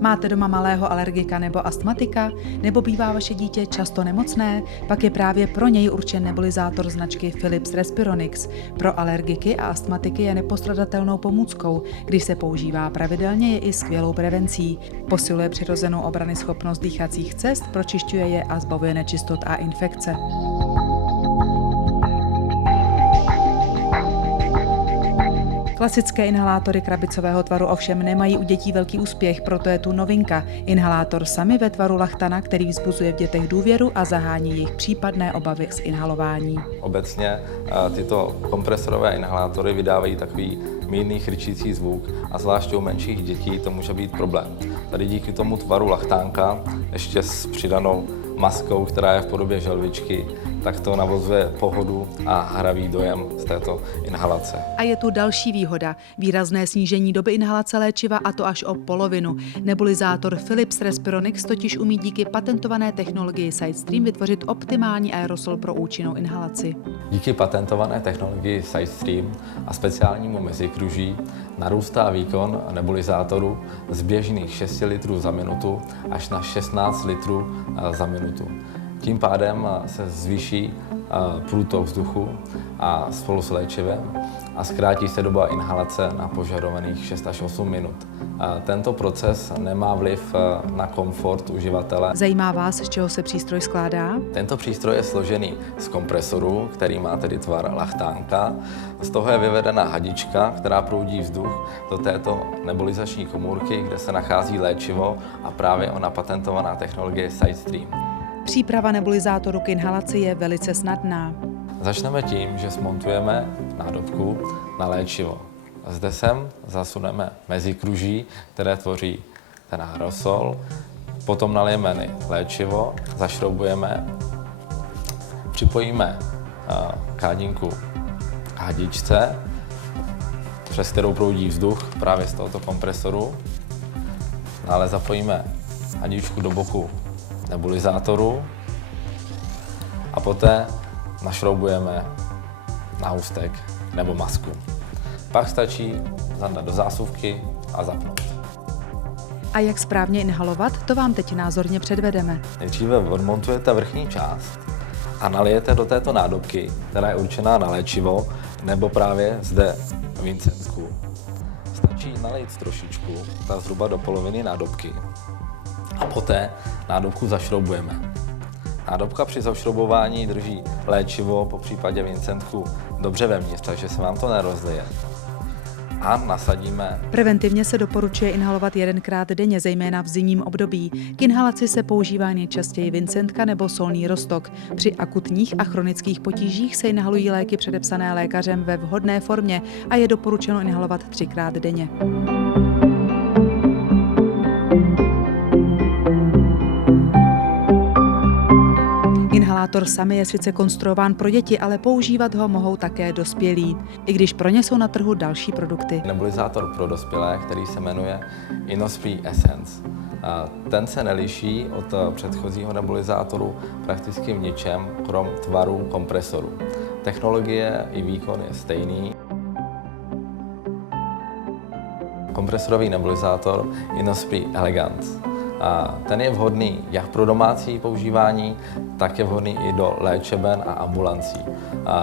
Máte doma malého alergika nebo astmatika? Nebo bývá vaše dítě často nemocné? Pak je právě pro něj určen nebulizátor značky Philips Respironics. Pro alergiky a astmatiky je nepostradatelnou pomůckou. Když se používá pravidelně, je i skvělou prevencí. Posiluje přirozenou obranyschopnost dýchacích cest, pročišťuje je a zbavuje nečistot a infekce. Klasické inhalátory krabicového tvaru ovšem nemají u dětí velký úspěch, proto je tu novinka. Inhalátor Sami ve tvaru lachtana, který vzbuzuje v dětech důvěru a zahání jejich případné obavy z inhalování. Obecně tyto kompresorové inhalátory vydávají takový mírný chrčící zvuk a zvláště u menších dětí to může být problém. Tady díky tomu tvaru lachtánka, ještě s přidanou maskou, která je v podobě želvičky, tak to navozuje pohodu a hravý dojem z této inhalace. A je tu další výhoda. Výrazné snížení doby inhalace léčiva, a to až o polovinu. Nebulizátor Philips Respironics totiž umí díky patentované technologii SideStream vytvořit optimální aerosol pro účinnou inhalaci. Díky patentované technologii SideStream a speciálnímu mezikruží narůstá výkon nebulizátoru z běžných 6 litrů za minutu až na 16 litrů za minutu. Tím pádem se zvýší průtok vzduchu a spolu s léčivem a zkrátí se doba inhalace na požadovaných 6 až 8 minut. Tento proces nemá vliv na komfort uživatele. Zajímá vás, z čeho se přístroj skládá? Tento přístroj je složený z kompresoru, který má tedy tvar lachtánka. Z toho je vyvedena hadička, která proudí vzduch do této nebulizační komůrky, kde se nachází léčivo a právě ona patentovaná technologie SideStream. Příprava nebulizátoru k inhalaci je velice snadná. Začneme tím, že smontujeme nádobku na léčivo. Zde sem zasuneme mezikruží, které tvoří ten aerosol. Potom nalijeme léčivo, zašroubujeme, připojíme kádinku k hadičce, přes kterou proudí vzduch právě z tohoto kompresoru. Dále zapojíme hadičku do boku nebulizátoru a poté našroubujeme náhustek nebo masku. Pak stačí zandat do zásuvky a zapnout. A jak správně inhalovat, to vám teď názorně předvedeme. Nejdříve odmontujete vrchní část a nalijete do této nádobky, která je určená na léčivo, nebo právě zde vincentku. Stačí nalít trošičku, tak zhruba do poloviny nádobky. A poté nádobku zašroubujeme. Nádobka při zašroubování drží léčivo, popřípadě vincentku, dobře vevnitř, takže se vám to nerozlije. A nasadíme. Preventivně se doporučuje inhalovat 1krát denně, zejména v zimním období. K inhalaci se používá nejčastěji vincentka nebo solný roztok. Při akutních a chronických potížích se inhalují léky předepsané lékařem ve vhodné formě a je doporučeno inhalovat 3krát denně. Inhalátor Sami je sice konstruován pro děti, ale používat ho mohou také dospělí, i když pro ně jsou na trhu další produkty. Nebulizátor pro dospělé, který se jmenuje Innospray Essence. Ten se neliší od předchozího nebulizátoru prakticky v ničem, krom tvaru kompresoru. Technologie i výkon je stejný. Kompresorový nebulizátor Innospray Elegance. Ten je vhodný jak pro domácí používání, tak je vhodný i do léčeben a ambulancí.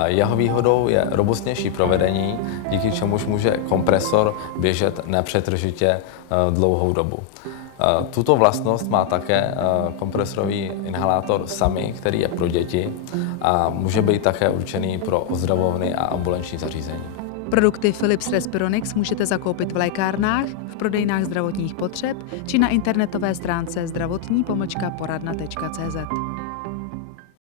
Jeho výhodou je robustnější provedení, díky čemuž může kompresor běžet nepřetržitě dlouhou dobu. Tuto vlastnost má také kompresorový inhalátor Sami, který je pro děti a může být také určený pro ozdravovny a ambulanční zařízení. Produkty Philips Respironics můžete zakoupit v lékárnách, v prodejnách zdravotních potřeb či na internetové stránce zdravotní-poradna.cz.